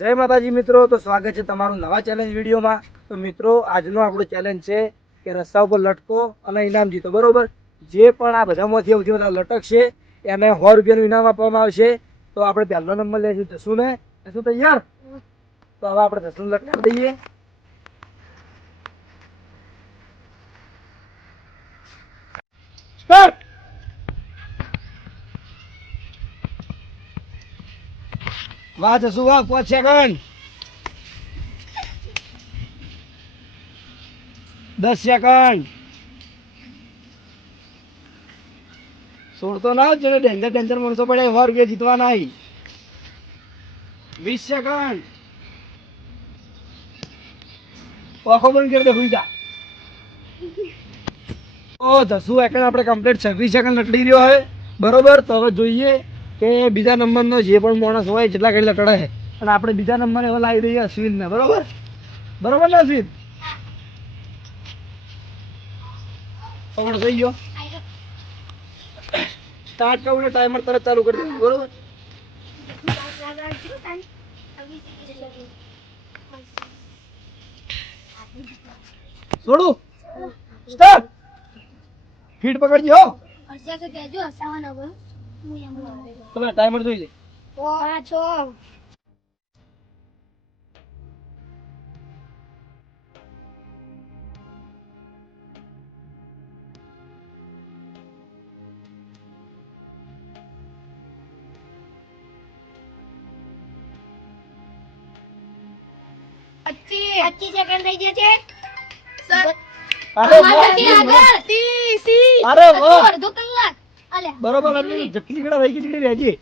જય માતાજી મિત્રો, તો સ્વાગત છે તમારું નવા ચેલેન્જ વિડીયોમાં. તો મિત્રો, આજનો આપણો ચેલેન્જ છે કે રસ્તા ઉપર લટકો અને ઇનામ જીતો. બરોબર, જે પણ આ બધામાંથી સૌથી વધારે લટકશે એને 100 રૂપિયાનું ઇનામ આપવામાં આવશે. તો આપણે પહેલો નંબર લઈશું જસુને. જસુ તૈયાર? તો હવે આપણે જસુને લટકાવી દઈએ. સ્ટાર્ટ. વાહ જસુ વાહ, 5 સેકન્ડ, 10 સેકન્ડ. છોડતો ના જેને ડેન્જર માણસો પડે 100 રૂપિયા જીતવા નહીં. 20 સેકન્ડ. આંખો બંધ કરી દે, ભૂઈ જા. તો જસુ સેકન્ડ આપણે કમ્પ્લીટ 26 સેકન્ડ લટડી રહ્યો હોય. બરોબર, તો હવે જોઈએ કે બીજા નંબરનો જે પણ માણસ હોય જેટલા ઘડી લટડે છે. અને આપણે બીજા નંબરને હવે લાવી દઈએ અશ્વિનને. બરોબર બરોબર ને અશ્વિન? પકડ થઈ ગયો. સ્ટાર્ટ કરું ને ટાઈમર તરત ચાલુ કરી દે. બરોબર, છોડું. સ્ટાર્ટ. ફીટ પકડજો. તમે ટાઈમર જોઈ લે. પચીસ સેકન્ડ થઈ ગયા છે. અરે વાહ. અરે વાહ. અડધો કલાક. અલ્યા. બરોબર, એટલે જેટલી ઘડા થઈ ગઈ એટલી રહેજે.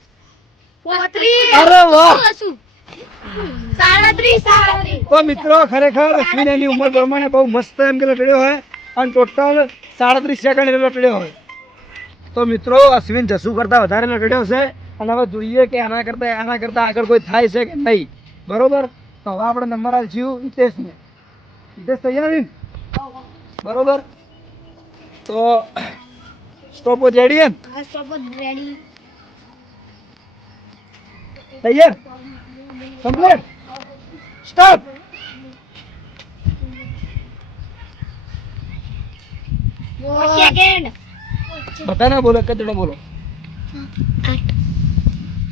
35. અરે વાહ. 37. તો મિત્રો, ખરેખર અશ્વિન એની ઉંમર પ્રમાણે બહુ મસ્ત એમ કે લટડ્યો હોય અને ટોટલ 37 સેકન્ડ એટલે લટડ્યો હોય. તો મિત્રો, અશ્વિન જસુ કરતા વધારે લટડ્યો છે. અને હવે જોઈએ કે આના કરતા આગળ કોઈ થાય છે કે નહીં. બરોબર, તો હવે આપણે નંબર આપીશું હિતેશને. હિતેશ તૈયાર છે ને? બરોબર, તો સ્ટોપ રેડી એમ? હા, સ્ટોપ રેડી. તૈયાર? કમ્પ્લીટ. સ્ટાર્ટ. સેકન્ડ. બધાને બોલો, કેટલો બોલો?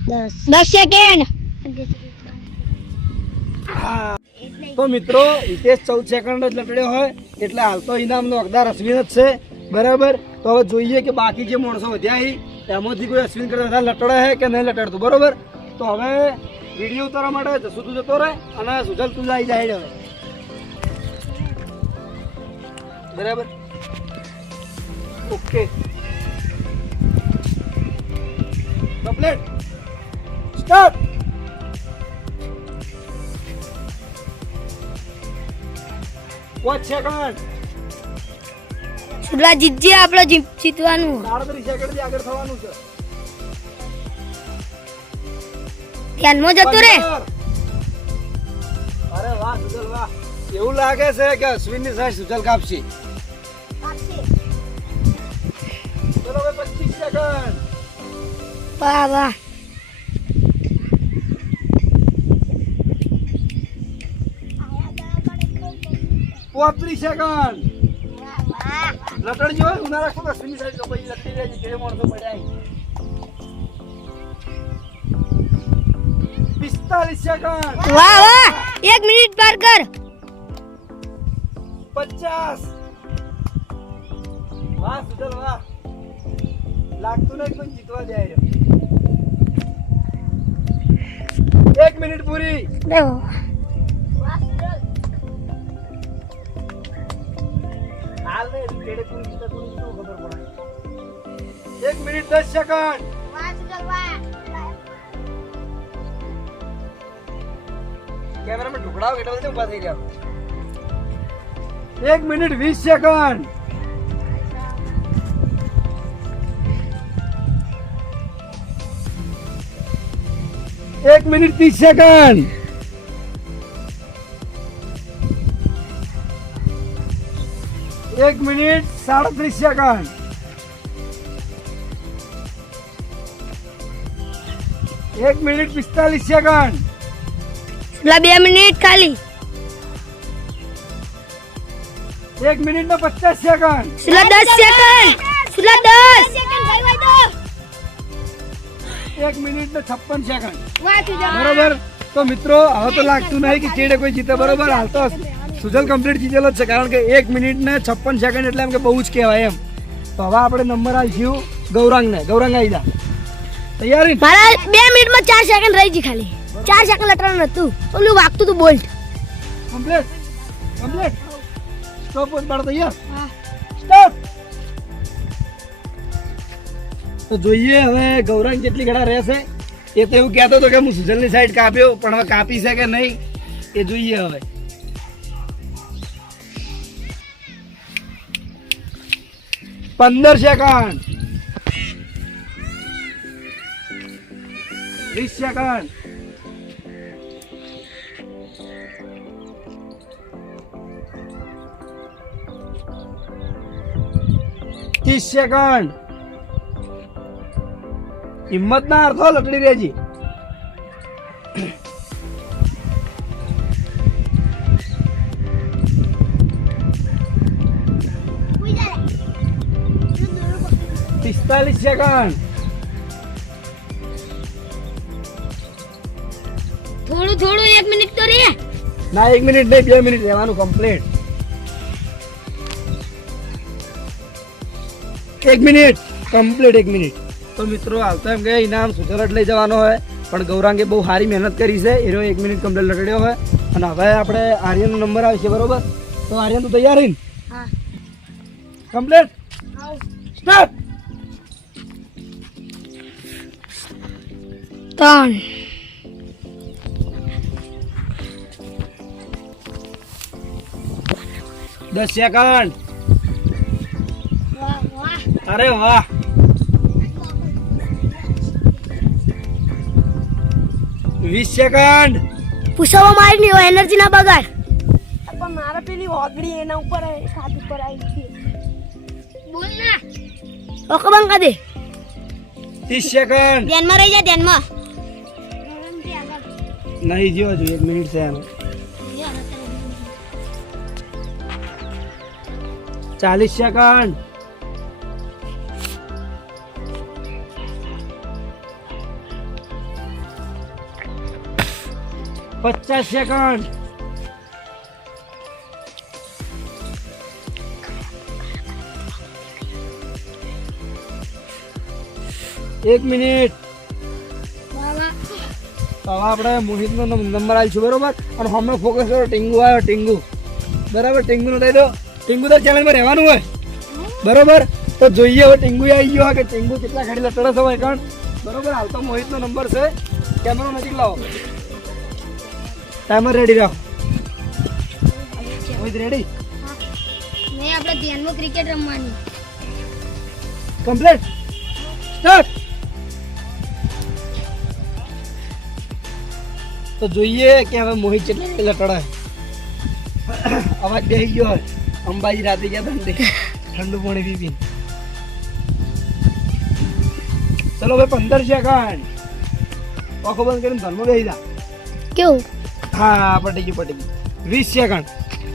10 સેકન્ડ. તો મિત્રો, હિતેશ 14 સેકન્ડ જ લટડ્યો હોય એટલે હાલ તો ઇનામનો હકદાર અશ્વિન જ છે. બરાબર, તો હવે જોઈએ કે બાકી જે માણસો વધ્યા છે એમાંથી કોઈ અશ્વિન કરતા વધારે લટડે છે કે નહીં લટડતું. બરોબર, તો હવે વિડીયો ઉતારવા માટે જસુ તું જતો રહે અને સુજલ તું આવી જાય હવે. બરાબર, ઓકે, કમ્પ્લીટ. સ્ટાર્ટ. પાંચ સેકન્ડ. સુરલા જીતજે, આપણે જીતવાનું. 37 સેકન્ડ થી આગળ થવાનું છે. ધ્યાનમાં જતો રે. અરે વાહ સુજલ વાહ. એવું લાગે છે કે અશ્વિન ની સાઈડ સુજલ કાપશે. ચલો હવે 25 સેકન્ડ. વાહ વાહ. 35 સેકન્ડ. લટડજો, ઉનાળા રાખો અશ્વિન ની સાઈડ પછી લટડી જાય છે. કે માણસો પડ્યા. 45 સેકન્ડ. વાહ વાહ. 1 મિનિટ પાર કર. 50. વાહ સુજલ વાહ. લાગતું નહીં કોઈ જીતવા જાય. 1 મિનિટ પૂરી. હાલ ને કેડે કોણ જીતે કોણ જીતે ખબર પડે. 1 મિનિટ 10 સેકન્ડ. કેમેરામાં ઢુકડાઓ કેટલા બધા ઊભા થઈ રહ્યા. 1 minute 20 second. 1 minute 30 second. 1 minute 37 second. 1 minute 45 second. છેલ્લા 2 મિનિટ ખાલી. 1 મિનિટ ને 50 સેકન્ડ. છેલ્લા 10 સેકન્ડ. છેલ્લા 10 1 મિનિટ ને 56 સેકન્ડ. બરોબર. તો મિત્રો હવે તો લાગતું નહીં કે ચેડે કોઈ જીતે. બરોબર. હાલ તો સુજલ કમ્પ્લીટ જીતેલો જ છે, કારણ કે 1 મિનિટ ને 56 સેકન્ડ એટલે એમ કે બહુ જ કહેવાય એમ. તો હવે આપણે નંબર આવીશું ગૌરાંગને. ગૌરાંગ આવી જા. તૈયાર? મારા 2 મિનિટમાં 4 સેકન્ડ રહી ગઈ ખાલી. 4 સેકન્ડ લટવાનું હતું. ઓલું વાગતું હતું બોલ્ટ. કમ્પ્લીટ. કમ્પ્લીટ. સ્ટોપ પર બાળ. તૈયાર? સ્ટોપ. તો જોઈએ હવે ગૌરાંગ કેટલી ઘડા રહેશે. એ તો એવું કહેતો હતો કે હું સુજલની સાઈડ કાપ્યો, પણ હવે કાપી છે કે નહીં એ જોઈએ હવે. પંદર સેકન્ડ. 20 સેકન્ડ. 30 સેકન્ડ. હિંમત ના અર્થો લટડી રેજી. પિસ્તાલીસ સેકન્ડ. થોડું 1 મિનિટ તો રે. ના 1 મિનિટ નહીં, 2 મિનિટ રહેવાનું કમ્પ્લીટ. 1 minute complete. 1 મિનિટ. તો મિત્રો હાલ તો એમ કે ઇનામ સુધર જ લઈ જવાનો હોય, પણ ગૌરાંગે બહુ સારી મહેનત કરી છે. એનો 1 મિનિટ કમ્પ્લીટ લટડ્યો હોય. અને હવે આપણે આર્યનનો નંબર આવશે. બરોબર. તો આર્યન તું તૈયાર રહીને? હા. કમ્પ્લીટ. સ્ટાર્ટ. 3 10 સેકન્ડ. અરે વાહ. 20 સેકન્ડ. પુષાવો મારી ની એનર્જી ના બગાડ. પણ મારા પેલી ઓગળી એના ઉપર સાત ઉપર આવી છે. બોલ ના. ઓકે બંધ કર દે. 30 સેકન્ડ. ધ્યાનમાં રહી જા. ધ્યાનમાં. નહીં જીવો જોઈએ. 1 મિનિટ છે એનો. 40 સેકન્ડ. 50 સેકન્ડ. 1 મિનિટ. તો હવે આપણે મોહિતનો નંબર આવીશું. બરોબર. અને હમણાં ફોકસ કરો. ટીંગુ આવ્યો. ટીંગુ. બરાબર. ટીંગુનો દઈ દો. ટીંગુ તો ચેનલમાં રહેવાનું હોય. બરોબર. તો જોઈએ હવે ટીંગુ આવી ગયો કે ટીંગુ કેટલા ઘડી લટડે છે હોય કણ. બરોબર. હાલ તો મોહિતનો નંબર છે. કેમેરો નજીક લાવો. ટાઈમર રેડી રાખો. મોહિત રેડી? મેં આપણે ધ્યાનમાં ક્રિકેટ રમવાની. કમ્પ્લીટ. સ્ટાર્ટ. તો જોઈએ કે હવે મોહિત કેટલા ઘડી લટડે. અવાજ બેસી ગયો હોય. અંબાજી રાતે ગયા ધંધે ઠંડુ પાણી પી. ચલો ભાઈ 15 સેકન્ડ. આંખો બંધ કરીને ધર્મ બેસી જા. કેવું? હા પટી ગયું. 20 સેકન્ડ.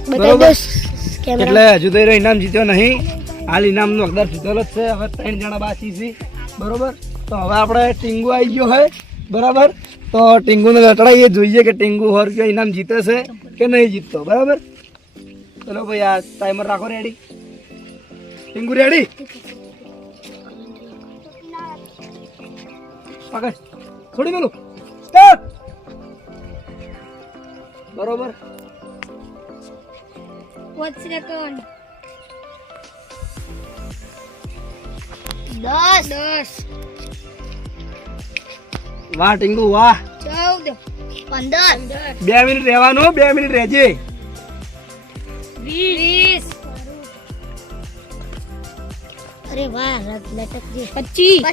બતાવી દો કેમેરા. એટલે હજુ તો એનો ઇનામ જીત્યો નહીં. હાલ ઇનામનો હકદાર જીતેલો જ છે. હવે 3 જણા બાકી છે. બરોબર. તો હવે આપણે ટીંગુ આવી ગયો હોય. બરાબર. તો ટીંગુને લટડાઈએ. જોઈએ કે ટીંગુ 100 રૂપિયા ઇનામ જીતે છે કે નહીં જીતતો. બરાબર. ચલો ભાઈ આ ટાઈમર રાખો. રેડી? ટીંગુ રેડી? પકડ. થોડી મેલું. સ્ટાર્ટ. બરોબર. 5 સેકન્ડ. 10 વાહ ટીંગુ વાહ. 14 15 2 મિનિટ રહેવાનું. 2 મિનિટ રહેજે. 20 અરે વાહ લટક જે 25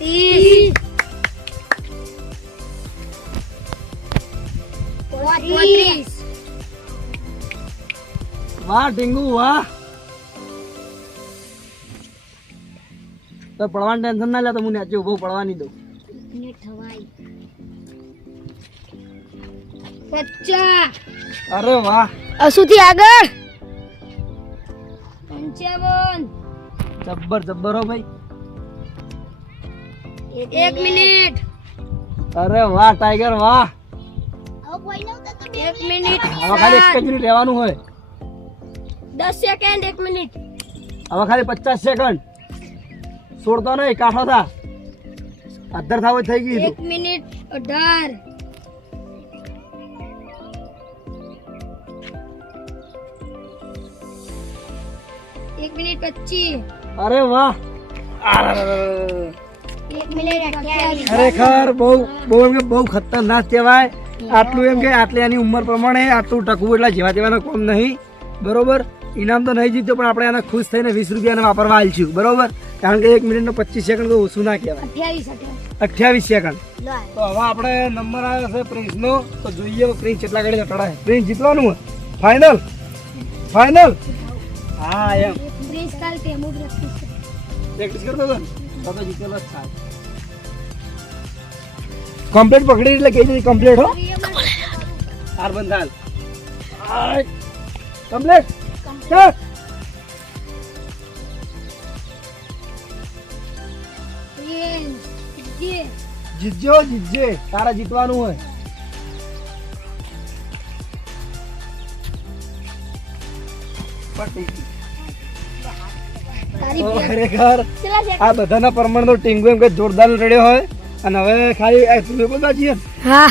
30 35 વાહ ટીંગુ વાહ. તો પડવાનું ટેન્શન ના લે. તો હું નીચે ઉભો પડવા નહીં દઉં. મિનિટ થવાય 50 અરે વાહ, 80 થી આગળ 55 જબ્બર હો ભાઈ. 1 મિનિટ અરે વાહ ટાઈગર વાહ. 1 મિનિટ હવે ખાલી 1 જ મિનિટ રહેવાનું હોય. 10 સેકન્ડ 1 મિનિટ હવે ખાલી 50 સેકન્ડ. છોડતો નહીં, કાઠો થા. અધર થાવ થઈ ગયું 1 મિનિટ 18 1 મિનિટ 25 અરે વાહ. 1 મિનિટ 28 ખરેખર બહુ એમ કે બહુ ખતરનાક કહેવાય. આટલું એમ કે આટલી આની ઉંમર પ્રમાણે આટલું ટકવું એટલા જેવા તેવાના કોમ નહીં. બરોબર, ઇનામ તો નહીં જીત્યો પણ આપણે એને ખુશ થઈને 20 રૂપિયાને વાપરવા આવીશું. બરોબર, કારણ કે 1 મિનિટનો 25 સેકન્ડ તો ઓછું ના કહેવાય. 28 સેકન્ડ. તો હવે આપણે નંબર આવ્યો છે પ્રિન્સનો. તો જોઈએ પ્રિન્સ કેટલા ઘડી ચડાય. પ્રિન્સ જીતવાનું હોય ફાઇનલ. હા એમ પ્રિન્સ કાલ ટેમો પ્રેક્ટિસ કરતો હતો ને તો જીતેલો જ થાય. કમ્પ્લીટ પકડી એટલે કઈ દીધી કમ્પ્લીટ હો. હાર બંધાલ કમ્પ્લીટ. જીતજે તારા જીતવાનું હોય. તો ખરેખર આ બધાના પ્રમાણ તો ટીંગુ એમ કે જોરદાર રડ્યો હોય. અને હવે ખાલી તું એકલો બાકી છે ને? હા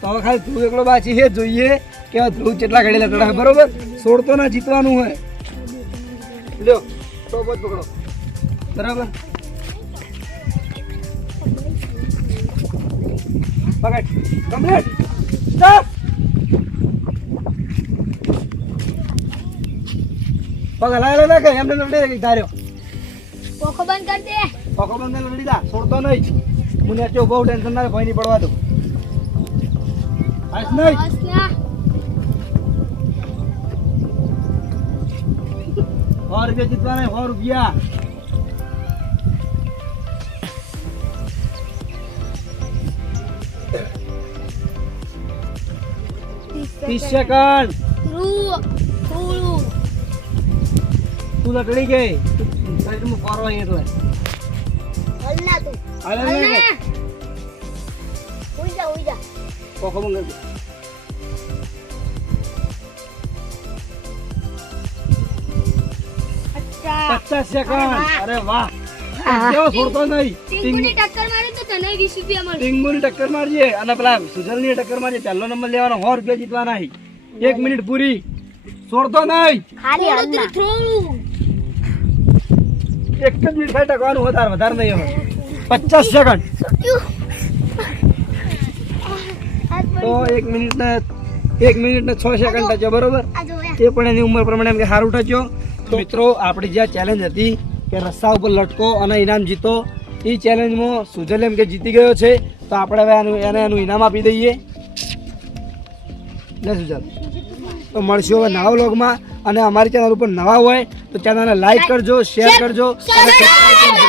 તો હવે ખાલી તું એકલો બાકી છે. જોઈએ કે ધ્રુવ કેટલા ઘડી લટડા. બરોબર, 16 તો ના જીતવાનું હોય. લ્યો તો બસ પકડો. બરાબર, પકડ કમ્પ્લીટ. સ્ટાર્ટ. પગ હલાયેલો ના કે એમને લડી ધાર્યો. પોખો બંધ કર દે પકો બંધ લડી દા. છોડતો નહીં. મને અત્યારે બહુ ટેન્શન ના ભય નહીં પડવા દો. આજ નહીં. બસ ના 100 રૂપિયા જીતવાના. 100 રૂપિયા. ત્રીસ સેકન્ડ. તું લટડી ગઈ. સાઈડમાં ફરવા એટલે હલના તું હાલે ને ઉઈ જા કોકો મંગલ. 50 સેકન્ડ. અરે વાહ, કેવો છોડતો નહીં. ટીંગુની ટક્કર મારે તો તને 20 રૂપિયા મળે. ટીંગુની ટક્કર મારજે અને પેલા સુજલની ટક્કર મારજે. પહેલો નંબર લેવાનો. 100 રૂપિયા જીતવાના. 1 મિનિટ પૂરી. છોડતો નહીં. ખાલી હલના થોડું 1 જ મિનિટ થાય ટકવાનું. વધારે નહીં. હવે 50 સેકન્ડ. તો 1 મિનિટ ને 6 સેકન્ડ થયો. બરોબર, એ પણ એની ઉંમર પ્રમાણે એમ કે સારું ટચ્યો. તો મિત્રો આપણી જે ચેલેન્જ હતી કે રસ્તા ઉપર લટકો અને ઇનામ જીતો, એ ચેલેન્જમાં સુજલ એમ કે જીતી ગયો છે. તો આપણે હવે એનું ઇનામ આપી દઈએ. લે સુજલ. તો મળશું હવે નવા વ્લોગમાં. અને અમારી ચેનલ ઉપર નવા હોય તો ચેનલને લાઈક કરજો, શેર કરજો અને સબસ્ક્રાઇબ કરજો.